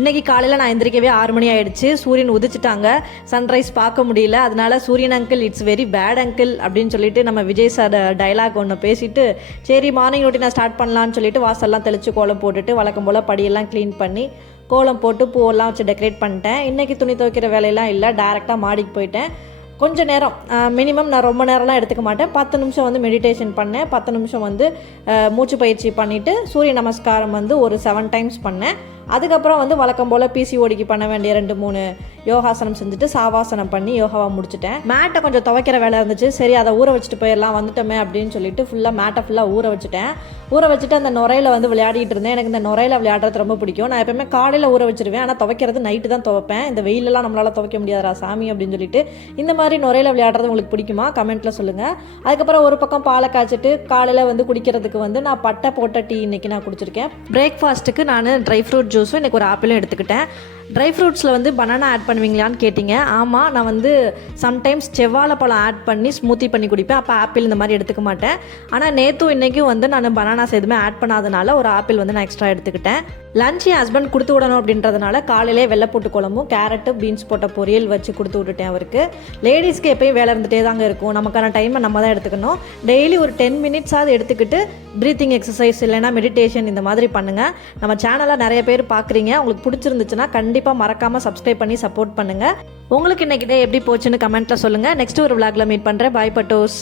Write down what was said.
இன்றைக்கி காலையில் நான் எந்திரிக்கவே 6 மணி ஆகிடுச்சு. சூரியன் உதிச்சிட்டாங்க, சன்ரைஸ் பார்க்க முடியல. அதனால சூரியன் uncle it's very bad uncle அப்படின்னு சொல்லிட்டு நம்ம விஜய் சார் டைலாக் ஒன்று பேசிட்டு, சரி மார்னிங் ரொட்டீன் நான் ஸ்டார்ட் பண்ணலான்னு சொல்லிட்டு வாசல்லாம் தெளித்து கோலம் போட்டுட்டு வழக்கம் போல் படியெல்லாம் க்ளீன் பண்ணி கோலம் போட்டு பூவெல்லாம் வச்சு டெக்கரேட் பண்ணிட்டேன். இன்றைக்கி துணி துவைக்கிற வேலையெல்லாம் இல்லை, டேரெக்டாக மாடிக்கு போயிட்டேன். கொஞ்சம் நேரம், மினிமம் நான் ரொம்ப நேரம்லாம் எடுத்துக்க மாட்டேன். 10 நிமிஷம் வந்து மெடிடேஷன் பண்ணேன். 10 நிமிஷம் வந்து மூச்சு பயிற்சி பண்ணிவிட்டு சூரிய நமஸ்காரம் வந்து ஒரு 7 டைம்ஸ் பண்ணேன். அதுக்கப்புறம் வந்து வழக்கம் போல் பிசிஓடிக்கு பண்ண வேண்டிய 2-3 யோகாசனம் செஞ்சுட்டு சாவாசனம் பண்ணி யோகாவை முடிச்சுட்டேன். மேட்டை கொஞ்சம் துவைக்கிற வேலை இருந்துச்சு, சரி அதை ஊற வச்சுட்டு போயிடலாம் வந்துட்டோமே அப்படின்னு சொல்லிட்டு மேட்டை ஃபுல்லாக ஊற வச்சுட்டேன். ஊற வச்சுட்டு அந்த நுரையில் வந்து விளையாடிட்டு இருந்தேன். எனக்கு இந்த நுரையில் விளையாடுறது ரொம்ப பிடிக்கும். நான் எப்பவுமே காலையில் ஊற வச்சிருவேன், ஆனால் துவைக்கிறது நைட்டு தான் துவைப்பேன். இந்த வெயிலெல்லாம் நம்மளால் துவைக்க முடியாதா சாமி அப்படின்னு சொல்லிட்டு. இந்த மாதிரி நுரையில் விளையாடுறது உங்களுக்கு பிடிக்குமா கமெண்ட்டில் சொல்லுங்கள். அதுக்கப்புறம் ஒரு பக்கம் பாலை காய்ச்சிட்டு காலையில் வந்து குடிக்கிறதுக்கு வந்து நான் பட்டை போட்ட டீ இன்றைக்கி நான் குடிச்சிருக்கேன். பிரேக்ஃபாஸ்ட்டுக்கு நான் ட்ரை ஃப்ரூட் ஜூஸும் இன்றைக்கி ஒரு ஆப்பிளும் எடுத்துக்கிட்டேன். ட்ரை ஃப்ரூட்ஸில் வந்து பனானா ஆட் பண்ணுவீங்களான்னு கேட்டிங்க. ஆமாம், நான் வந்து சம்டைம்ஸ் செவ்வாழைப்பழம் ஆட் பண்ணி ஸ்மூத்தி பண்ணி குடிப்பேன். அப்போ ஆப்பிள் இந்த மாதிரி எடுத்துக்க மாட்டேன். ஆனால் நேற்றும் இன்றைக்கும் வந்து நான் பனானாஸ் எதுவுமே ஆட் பண்ணாதனால ஒரு ஆப்பிள் வந்து நான் எக்ஸ்ட்ரா எடுத்துக்கிட்டேன். லஞ்ச் என் ஹஸ்பண்ட் கொடுத்து விடணும் அப்படின்றதுனால காலையிலே வெள்ளைப்பூட்டு குழம்பும் கேரட்டு பீன்ஸ் போட்ட பொரியல் வச்சு கொடுத்து விட்டுட்டேன் அவருக்கு. லேடிஸ்க்கு எப்போயும் வேலை இருந்துகிட்டே தாங்க இருக்கும், நமக்கான டைமை நம்ம தான் எடுத்துக்கணும். டெய்லி ஒரு 10 மினிட்ஸாவது எடுத்துக்கிட்டு ப்ரீத்திங் எக்ஸசைஸ் இல்லைனா மெடிடேஷன் இந்த மாதிரி பண்ணுங்கள். நம்ம சேனலை நிறைய பேர் பார்க்குறீங்க, உங்களுக்கு பிடிச்சிருந்துச்சுன்னா கண்டிப்பாக மறக்காமல் சப்ஸ்கிரைப் பண்ணி சப்போர்ட் பண்ணுங்கள். உங்களுக்கு இன்றைக்கி டே எப்படி போச்சுன்னு கமெண்ட்டில் சொல்லுங்கள். நெக்ஸ்ட் ஒரு விளாகில் மீட் பண்ணுறேன். பாய் பட்டோஸ்.